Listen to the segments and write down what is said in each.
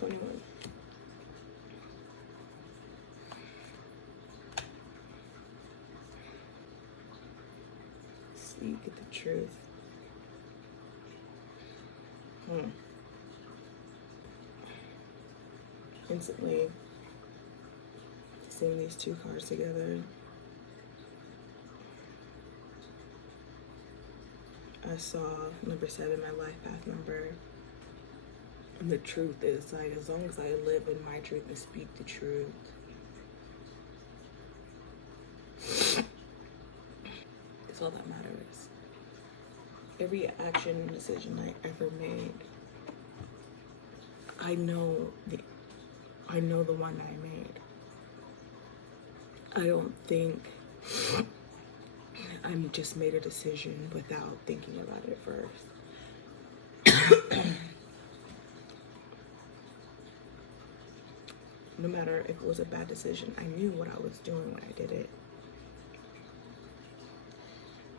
21. Seek the truth. Instantly seeing these two cards together, I saw number 7, my life path number. And the truth is, like, as long as I live in my truth and speak the truth, it's all that matters. Every action and decision I ever made, I know the one that I made. I don't think I just made a decision without thinking about it first. No matter if it was a bad decision, I knew what I was doing when I did it.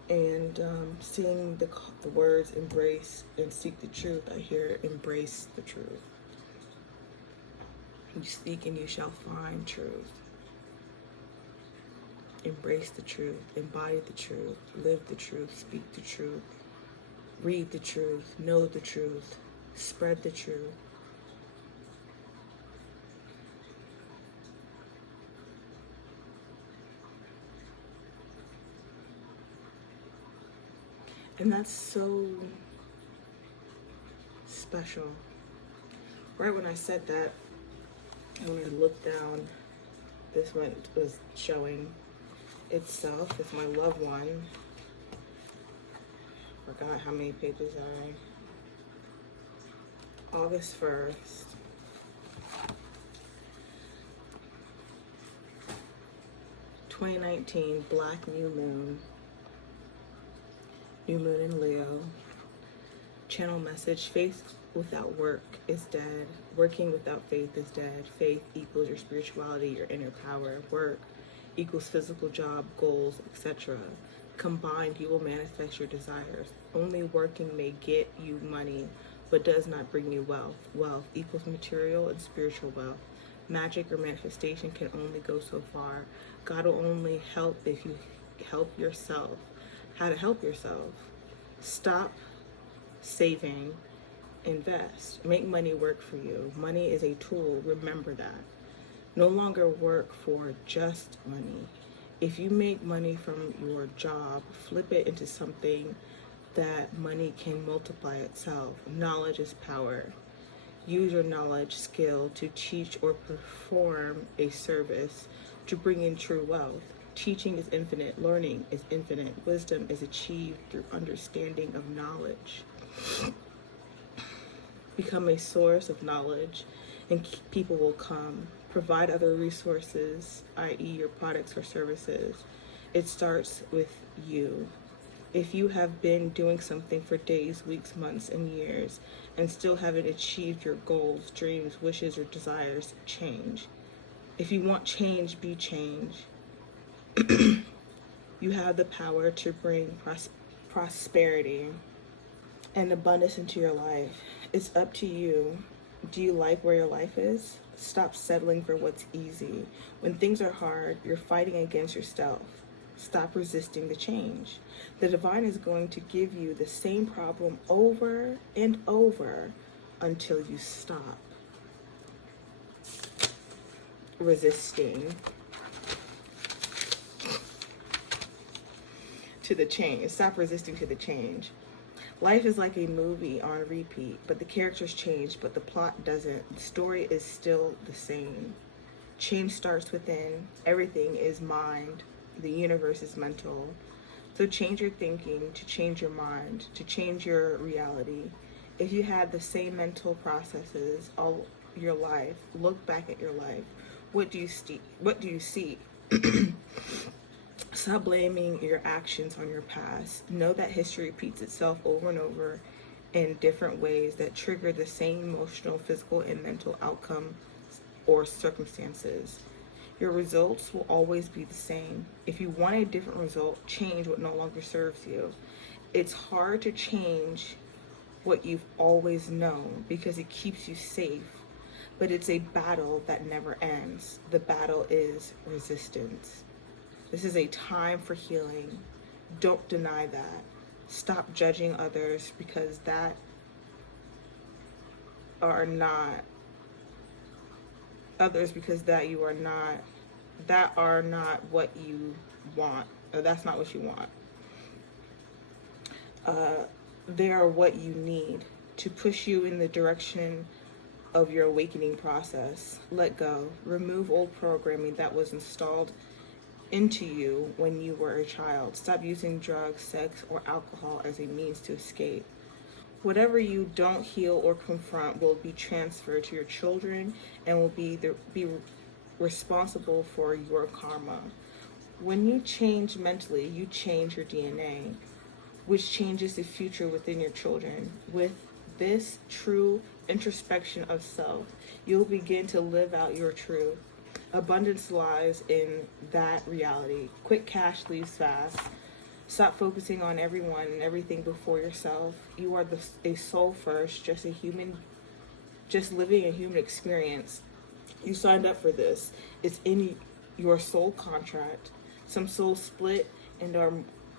And seeing the words embrace and seek the truth, I hear embrace the truth. You seek and you shall find truth. Embrace the truth, embody the truth, live the truth, speak the truth, read the truth, know the truth, spread the truth. And that's so special. Right when I said that, I wanted to look down. This one was showing itself. It's my loved one. Forgot how many pages are. August 1st. (2019) Black New Moon. New Moon in Leo. Channel message: faith without work is dead. Working without faith is dead. Faith equals your spirituality, your inner power. Work equals physical job, goals, etc. Combined, you will manifest your desires. Only working may get you money, but does not bring you wealth. Wealth equals material and spiritual wealth. Magic or manifestation can only go so far. God will only help if you help yourself. How to help yourself? Stop saving, invest. Make money work for you. Money is a tool, remember that. No longer work for just money. If you make money from your job, flip it into something that money can multiply itself. Knowledge is power. Use your knowledge, skill to teach or perform a service to bring in true wealth. Teaching is infinite. Learning is infinite. Wisdom is achieved through understanding of knowledge. Become a source of knowledge and people will come. Provide other resources, i.e. your products or services. It starts with you. If you have been doing something for days, weeks, months, and years and still haven't achieved your goals, dreams, wishes, or desires, change. If you want change, be change. You have the power to bring prosperity and abundance into your life. It's up to you. Do you like where your life is? Stop settling for what's easy. When things are hard, you're fighting against yourself. Stop resisting the change. The divine is going to give you the same problem over and over until you stop resisting to the change. Stop resisting to the change. Life is like a movie on repeat, but the characters change, but the plot doesn't. The story is still the same. Change starts within. Everything is mind. The universe is mental. So change your thinking to change your mind, to change your reality. If you had the same mental processes all your life, look back at your life. What do you see? What do you see? Stop blaming your actions on your past. Know that history repeats itself over and over in different ways that trigger the same emotional, physical, and mental outcome or circumstances. Your results will always be the same. If you want a different result, change what no longer serves you. It's hard to change what you've always known because it keeps you safe. but it's a battle that never ends. The battle is resistance. This is a time for healing. Don't deny that. Stop judging others because that are not others because that you are not that are not what you want, or that's not what you want. They are what you need to push you in the direction of your awakening process. Let go. Remove old programming that was installed into you when you were a child. Stop using drugs, sex, or alcohol as a means to escape. Whatever you don't heal or confront will be transferred to your children and will be responsible for your karma. When you change mentally, you change your DNA, which changes the future within your children. With this true introspection of self, you'll begin to live out your truth. Abundance lies in that reality. Quick cash leaves fast. Stop focusing on everyone and everything before yourself. You are a soul first, just living a human experience. You signed up for this. It's in your soul contract. Some souls split and are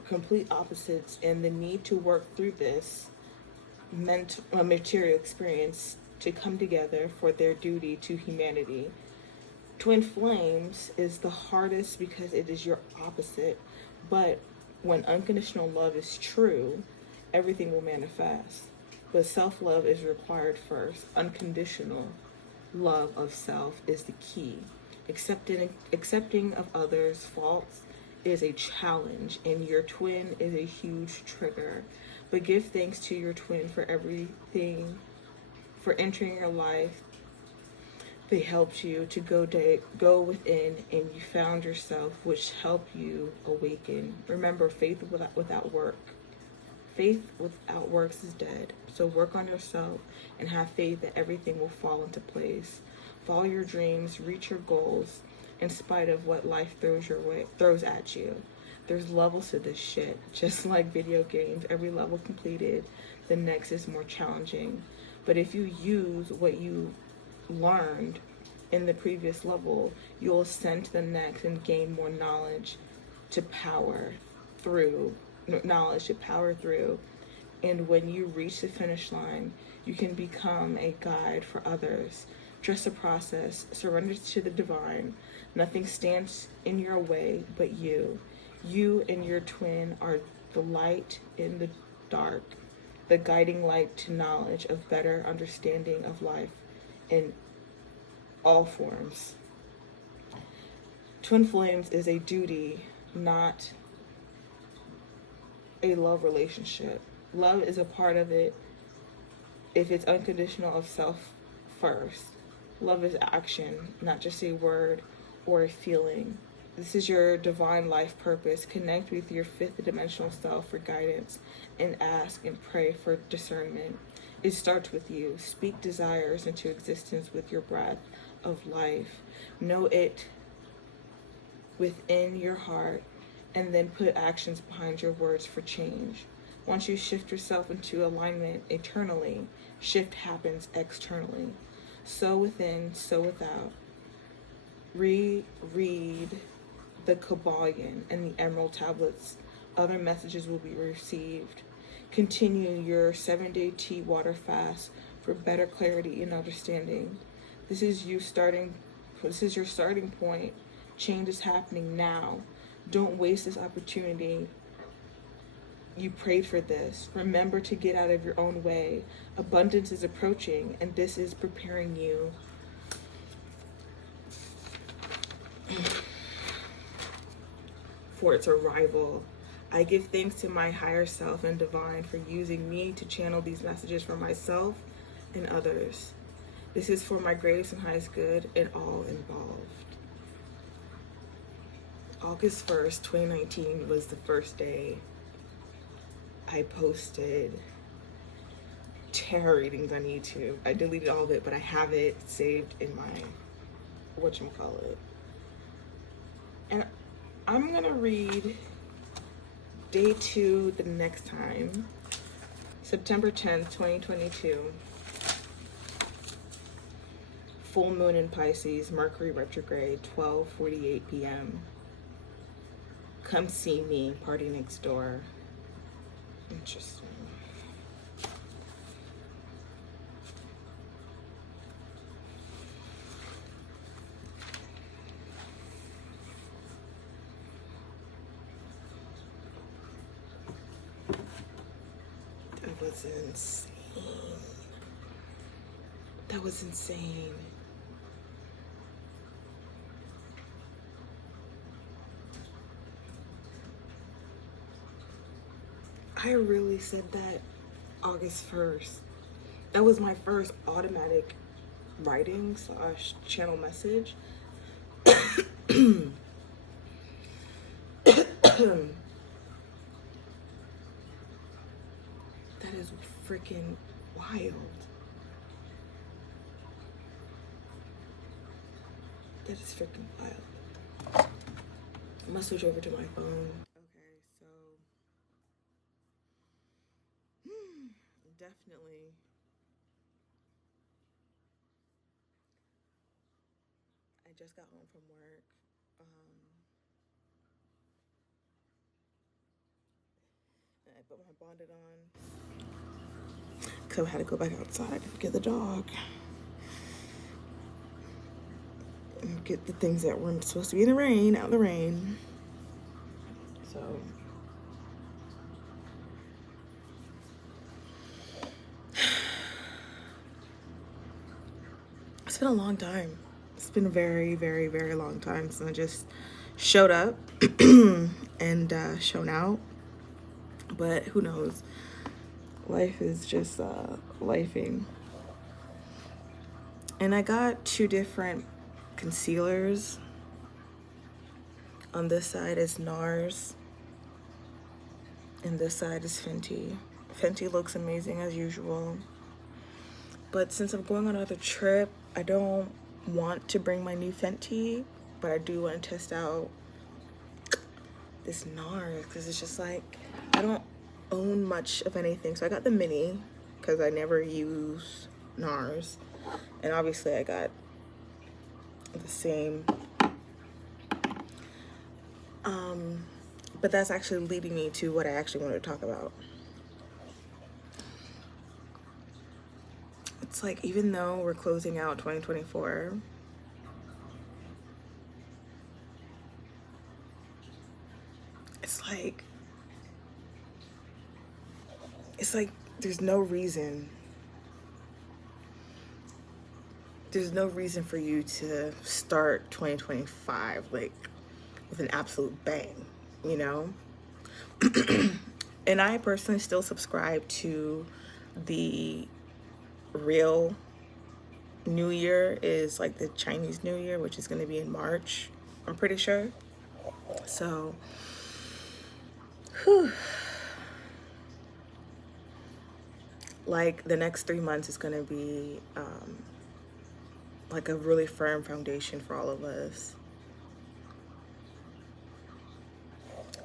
complete opposites, and the need to work through this material experience to come together for their duty to humanity. Twin flames is the hardest because it is your opposite, but when unconditional love is true, everything will manifest. But self-love is required first. Unconditional love of self is the key. Accepting of others' faults is a challenge, and your twin is a huge trigger. But give thanks to your twin for everything, for entering your life. They helped you to go within, and you found yourself, which helped you awaken. Remember, faith without work. Faith without works is dead. So work on yourself and have faith that everything will fall into place. Follow your dreams, reach your goals, in spite of what life throws at you. There's levels to this shit. Just like video games, every level completed, the next is more challenging. But if you use what you learned in the previous level, you'll ascend to the next and gain more knowledge to power through. And when you reach the finish line, you can become a guide for others. Trust the process. Surrender to the divine. Nothing stands in your way but you. You and your twin are the light in the dark, the guiding light to knowledge of better understanding of life in all forms. Twin flames is a duty, not a love relationship. Love is a part of it if it's unconditional of self first. Love is action, not just a word or a feeling. This is your divine life purpose. Connect with your fifth dimensional self for guidance and ask and pray for discernment. It starts with you. Speak desires into existence with your breath of life. Know it within your heart and then put actions behind your words for change. Once you shift yourself into alignment eternally, shift happens externally. So within, so without. Reread the Kabbalion and the Emerald Tablets. Other messages will be received. Continue your 7-day tea water fast for better clarity and understanding. This is your starting point. Change is happening now. Don't waste this opportunity. You prayed for this. Remember to get out of your own way. Abundance is approaching, and this is preparing you. For its arrival. I give thanks to my higher self and divine for using me to channel these messages for myself and others. This is for my greatest and highest good and all involved. August 1st, 2019 was the first day I posted tarot readings on YouTube. I deleted all of it, but I have it saved in my whatchamacallit. And I'm gonna read day 2 the next time, September 10th, 2022. full moon in Pisces, Mercury retrograde, 12:48 p.m. Come see me, party next door. Interesting. That was insane. That was insane. I really said that August 1st. That was my first automatic writing / channel message. That is freaking wild. That is freaking wild. I'm gonna switch over to my phone. Okay, so definitely I just got home from work. And I put my bonnet on because I had to go back outside and get the dog. And get the things that weren't supposed to be in the rain out in the rain. So it's been a long time. It's been a very, very, very long time since I just showed up and shown out. But who knows? Life is just lifing. And I got 2 different concealers. On this side is NARS. And this side is Fenty. Fenty looks amazing as usual. But since I'm going on another trip, I don't want to bring my new Fenty. But I do want to test out this NARS. Because it's just like, I don't own much of anything. So I got the mini. Because I never use NARS. And obviously I got the same. But that's actually leading me to what I actually wanted to talk about. It's like, even though we're closing out 2024, it's like there's no reason for you to start 2025 like with an absolute bang, you know? And I personally still subscribe to the real New Year is like the Chinese New Year, which is going to be in March, I'm pretty sure. So, like the next 3 months is going to be like a really firm foundation for all of us.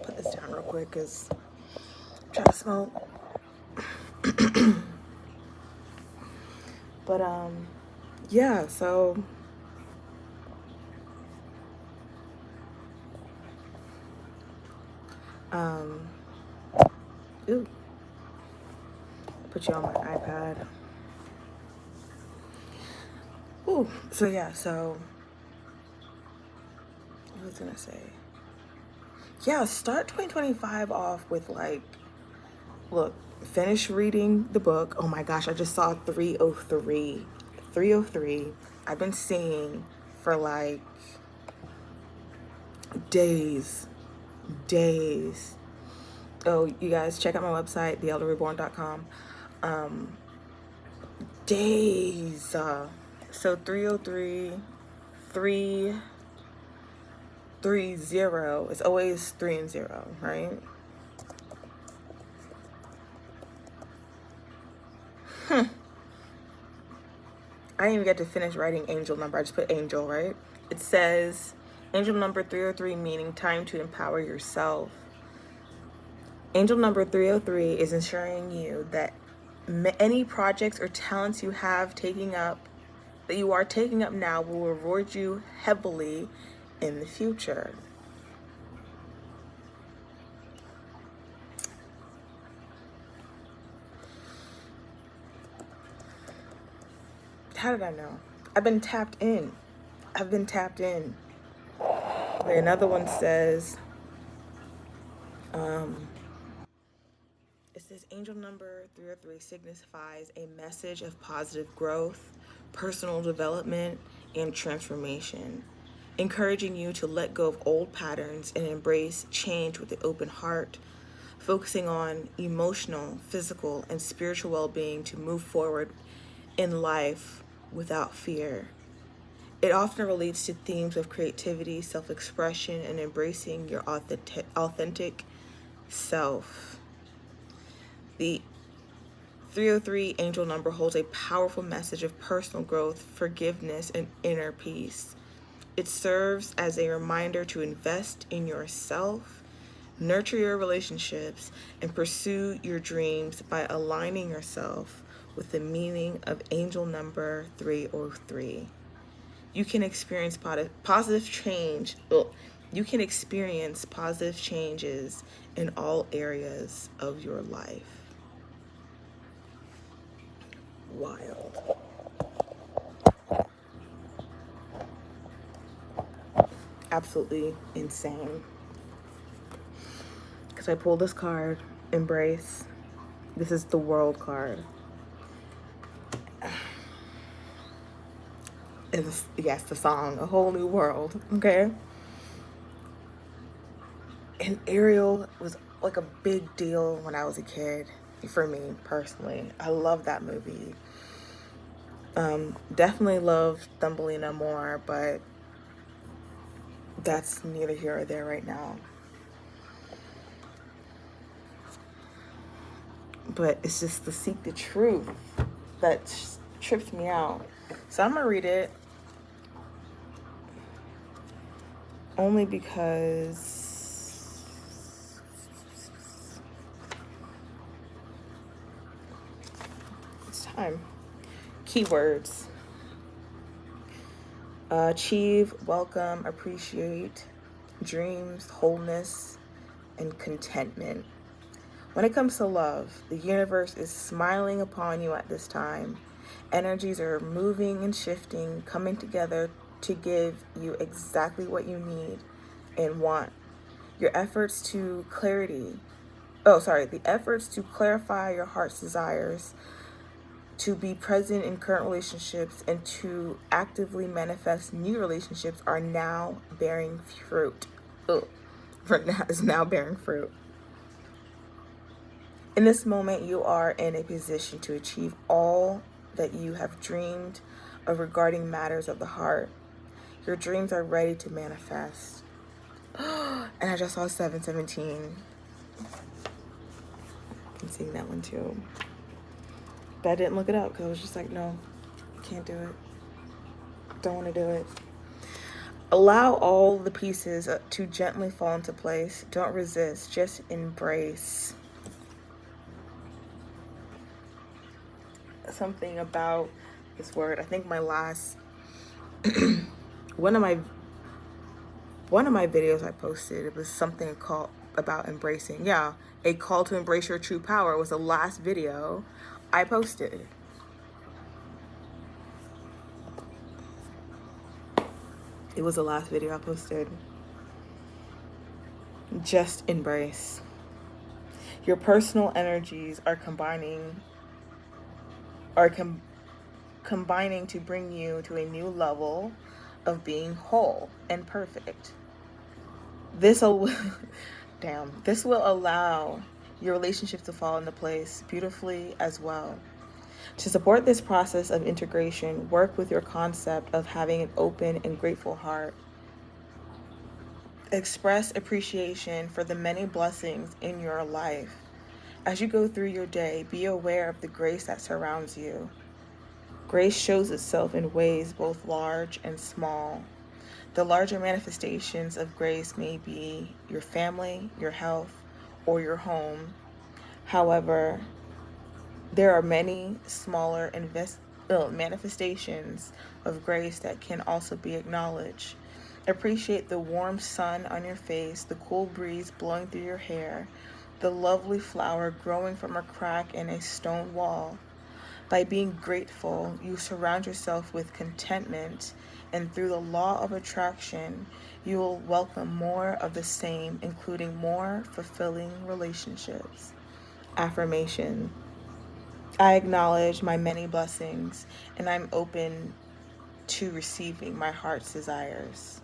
Put this down real quick because I'm trying to smoke. But yeah, so ooh, put you on my iPad. Ooh, so yeah, so what was I gonna say? Yeah, start 2025 off with like, look, finish reading the book. Oh my gosh, I just saw 303. 303. I've been seeing for like days. Oh, you guys check out my website, theelderreborn.com. Days. So 303, 330. It's always 3 and 0, right? I didn't even get to finish writing angel number. I just put angel, right? It says angel number 303, meaning time to empower yourself. Angel number 303 is ensuring you that any projects or talents you have taking up that you are taking up now will reward you heavily in the future. How did I know? I've been tapped in. I've been tapped in. Okay, another one says, it says angel number 303 signifies a message of positive growth, personal development, and transformation, encouraging you to let go of old patterns and embrace change with an open heart, focusing on emotional, physical, and spiritual well-being to move forward in life without fear. It often relates to themes of creativity, self-expression, and embracing your authentic self. The 303 angel number holds a powerful message of personal growth, forgiveness, and inner peace. It serves as a reminder to invest in yourself, nurture your relationships, and pursue your dreams by aligning yourself with the meaning of angel number 303. You can experience positive change. You can experience positive changes in all areas of your life. Wild. Absolutely insane. Because I pulled this card, Embrace. This is the World card. It's, yes, the song, A Whole New World, okay? And Ariel was like a big deal when I was a kid, for me personally. I love that movie. Definitely love Thumbelina more, but that's neither here or there right now. But it's just the seek the truth that trips me out. So I'm gonna read it only because it's time. Keywords: achieve, welcome, appreciate, dreams, wholeness, and contentment. When it comes to love, the universe is smiling upon you at this time. Energies are moving and shifting, coming together to give you exactly what you need and want. The efforts to clarify your heart's desires, to be present in current relationships, and to actively manifest new relationships are now bearing fruit. Is now bearing fruit. In this moment, you are in a position to achieve all that you have dreamed of regarding matters of the heart. Your dreams are ready to manifest. And I just saw 717. I'm seeing that one too. But I didn't look it up because I was just like, no, can't do it. Don't want to do it. Allow all the pieces to gently fall into place. Don't resist, just embrace. Something about this word. I think my last one of my videos I posted, it was something called about embracing. Yeah, a call to embrace your true power was the last video I posted. It was the last video I posted. Just embrace. Your personal energies are combining to bring you to a new level of being whole and perfect. This will allow your relationship to fall into place beautifully as well. To support this process of integration, work with your concept of having an open and grateful heart. Express appreciation for the many blessings in your life. As you go through your day, be aware of the grace that surrounds you. Grace shows itself in ways both large and small. The larger manifestations of grace may be your family, your health, or your home. However, there are many smaller manifestations of grace that can also be acknowledged. Appreciate the warm sun on your face, the cool breeze blowing through your hair, the lovely flower growing from a crack in a stone wall. By being grateful, you surround yourself with contentment, and through the law of attraction, you will welcome more of the same, including more fulfilling relationships. Affirmation: I acknowledge my many blessings, and I'm open to receiving my heart's desires.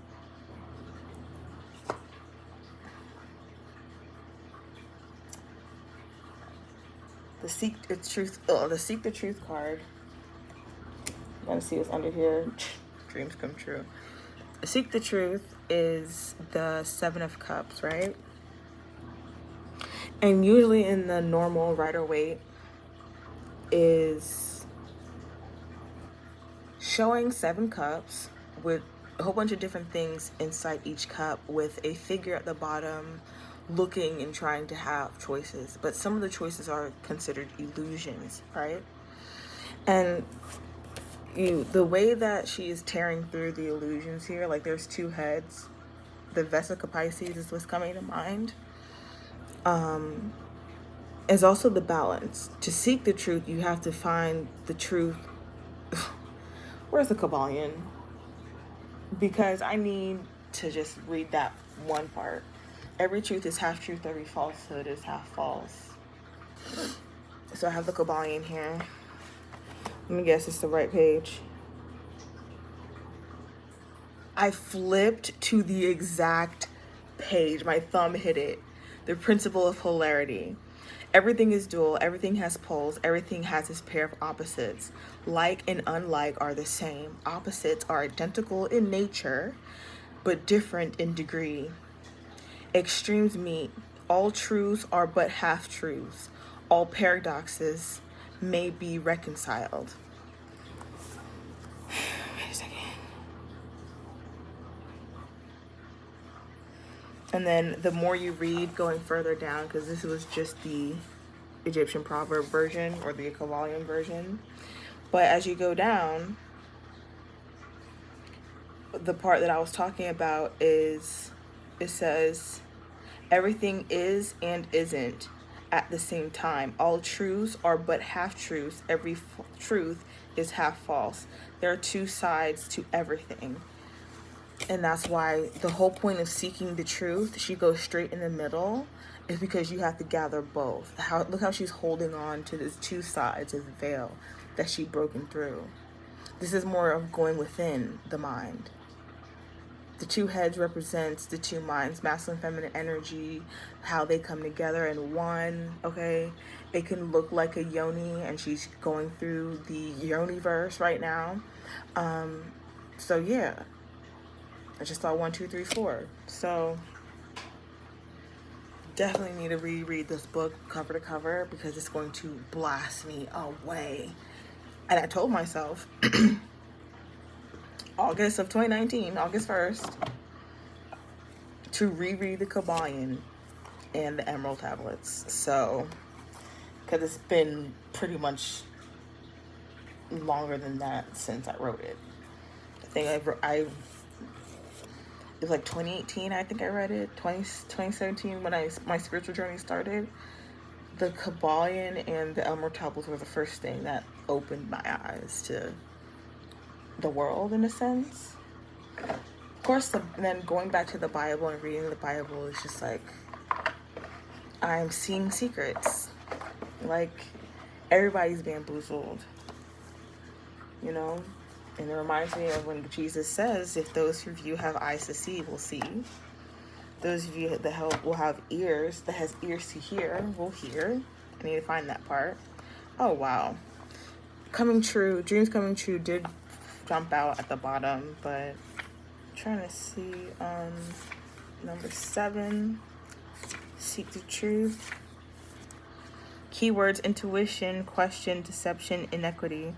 The Seek the Truth card. You gotta see what's under here. Dreams come true. Seek the Truth is the Seven of Cups, right? And usually in the normal Rider-Waite is showing 7 cups with a whole bunch of different things inside each cup, with a figure at the bottom looking and trying to have choices. But some of the choices are considered illusions, right? And the way that she is tearing through the illusions here, like there's 2 heads. The Vesica Pisces is what's coming to mind. Is also the balance. To seek the truth, you have to find the truth. Where's the Kabbalion? Because I need to just read that one part. Every truth is half truth, every falsehood is half false. So I have the Kabbalion here. Let me guess it's the right page. I flipped to the exact page. My thumb hit it. The principle of polarity. Everything is dual, everything has poles, everything has its pair of opposites. Like and unlike are the same. Opposites are identical in nature, but different in degree. Extremes meet. All truths are but half-truths. All paradoxes may be reconciled. Wait a second. And then the more you read going further down, because this was just the Egyptian proverb version or the Kabbalion version. But as you go down, the part that I was talking about is, it says, everything is and isn't at the same time. All truths are but half-truths. Every truth is half false. There are 2 sides to everything. And that's why the whole point of seeking the truth, she goes straight in the middle, is because you have to gather both. Look how she's holding on to these 2 sides of the veil that she broken through. This is more of going within the mind. The 2 heads represents the 2 minds, masculine, feminine energy, how they come together in one, okay? It can look like a yoni, and she's going through the yoni-verse right now. So yeah, I just saw 1, 2, 3, 4. So definitely need to reread this book cover to cover, because it's going to blast me away. And I told myself August of 2019, August 1st, to reread the Kabbalion and the Emerald Tablets. So, because it's been pretty much longer than that since I wrote it. I think it was like 2018, I think I read it. 2017, when my spiritual journey started. The Kabbalion and the Emerald Tablets were the first thing that opened my eyes to the world, in a sense. Of course, then going back to the Bible and reading the Bible is just like, I'm seeing secrets. Like, everybody's bamboozled, you know? And it reminds me of when Jesus says, if those of you have eyes to see will see. Those of you that will have ears, that has ears to hear, will hear. I need to find that part. Oh, wow. Coming true, dreams coming true did jump out at the bottom, but I'm trying to see, number 7, seek the truth. Keywords: intuition, question, deception, inequity.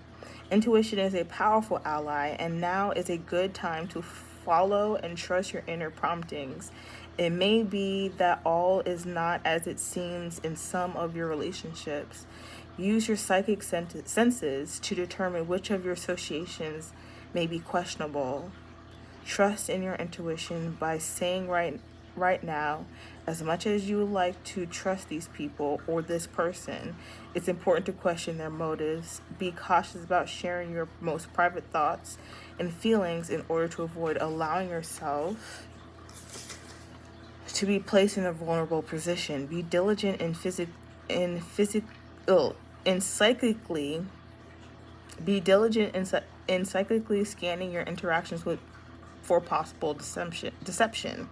Intuition is a powerful ally, and now is a good time to follow and trust your inner promptings. It may be that all is not as it seems in some of your relationships. Use your psychic senses to determine which of your associations may be questionable. Trust in your intuition by saying right now, as much as you would like to trust these people or this person, it's important to question their motives. Be cautious about sharing your most private thoughts and feelings in order to avoid allowing yourself to be placed in a vulnerable position. Be diligent in psychically scanning your interactions for possible deception.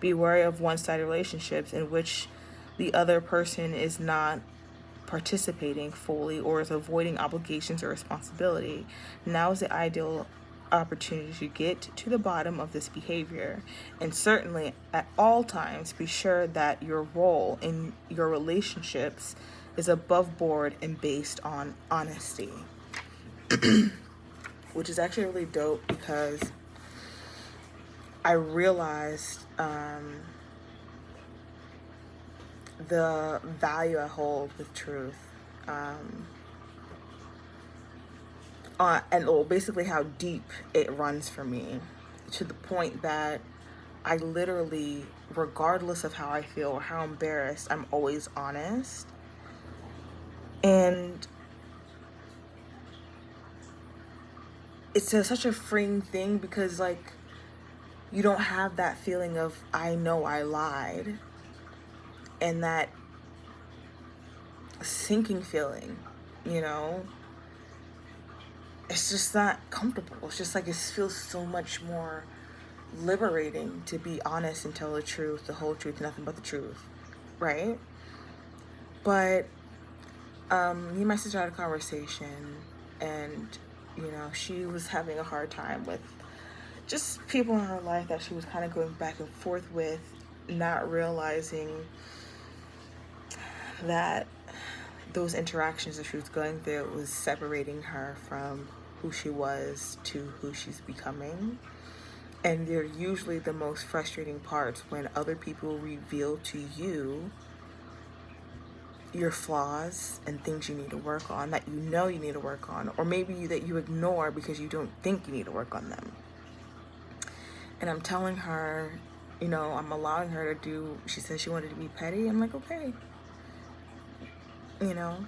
Be wary of one-sided relationships in which the other person is not participating fully or is avoiding obligations or responsibility. Now is the ideal opportunity to get to the bottom of this behavior, and certainly at all times be sure that your role in your relationships is above board and based on honesty. Which is actually really dope, because I realized the value I hold with truth, and basically how deep it runs for me, to the point that I literally, regardless of how I feel or how embarrassed, I'm always honest. And it's such a freeing thing, because like, you don't have that feeling of, I know I lied, and that sinking feeling, you know? It's just not comfortable. It's just like, it feels so much more liberating to be honest and tell the truth, the whole truth, nothing but the truth, right? But me and my sister had a conversation, and you know, she was having a hard time with just people in her life that she was kind of going back and forth with, not realizing that those interactions that she was going through was separating her from who she was to who she's becoming. And they're usually the most frustrating parts, when other people reveal to you your flaws and things you need to work on, that you know you need to work on, or maybe that you ignore because you don't think you need to work on them. And I'm telling her, you know, I'm allowing her to do, she said she wanted to be petty. I'm like, okay, you know,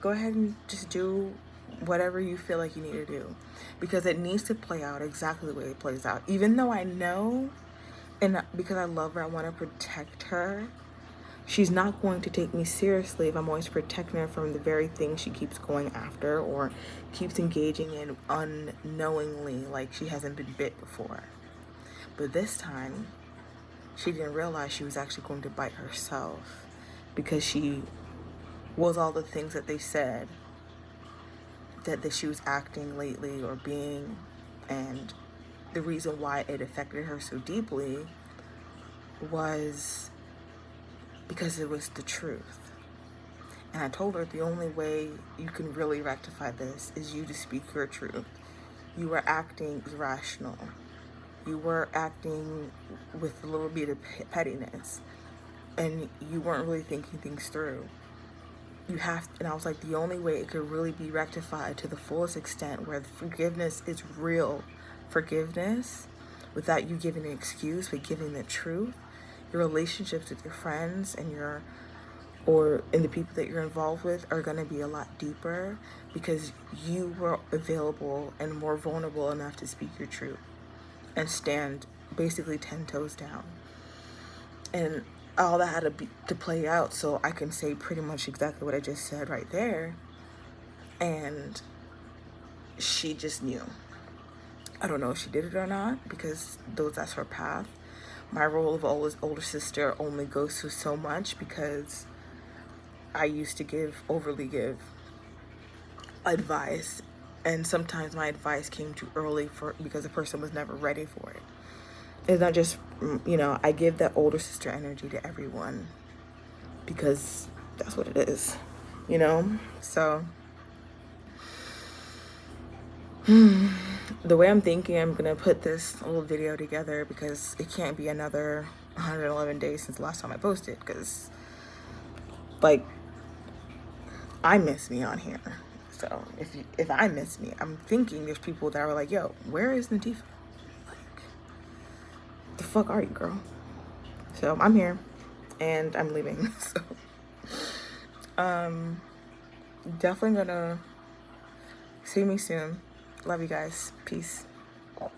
go ahead and just do whatever you feel like you need to do, because it needs to play out exactly the way it plays out. Even though I know, and because I love her, I want to protect her, she's not going to take me seriously if I'm always protecting her from the very thing she keeps going after or keeps engaging in unknowingly, like she hasn't been bit before. But this time, she didn't realize she was actually going to bite herself, because she was all the things that they said that she was acting lately or being, and the reason why it affected her so deeply was because it was the truth. And I told her the only way you can really rectify this is you to speak your truth. You were acting irrational. You were acting with a little bit of pettiness, and you weren't really thinking things through. You have, and I was like, the only way it could really be rectified to the fullest extent, where the forgiveness is real forgiveness, without you giving an excuse, but giving the truth. Your relationships with your friends and the people that you're involved with are going to be a lot deeper, because you were available and more vulnerable enough to speak your truth and stand basically 10 toes down. And all that had to play out so I can say pretty much exactly what I just said right there. And she just knew. I don't know if she did it or not, because that's her path. My role of older sister only goes through so much, because I used to overly give advice, and sometimes my advice came too early because the person was never ready for it. It's not just, you know, I give that older sister energy to everyone, because that's what it is, you know? So the way I'm thinking, I'm gonna put this little video together, because it can't be another 111 days since the last time I posted, because like, I miss me on here. So if I miss me, I'm thinking there's people that are like, yo, where is Nathifa? Like, the fuck are you, girl? So I'm here and I'm leaving. So definitely gonna see me soon. Love you guys. Peace.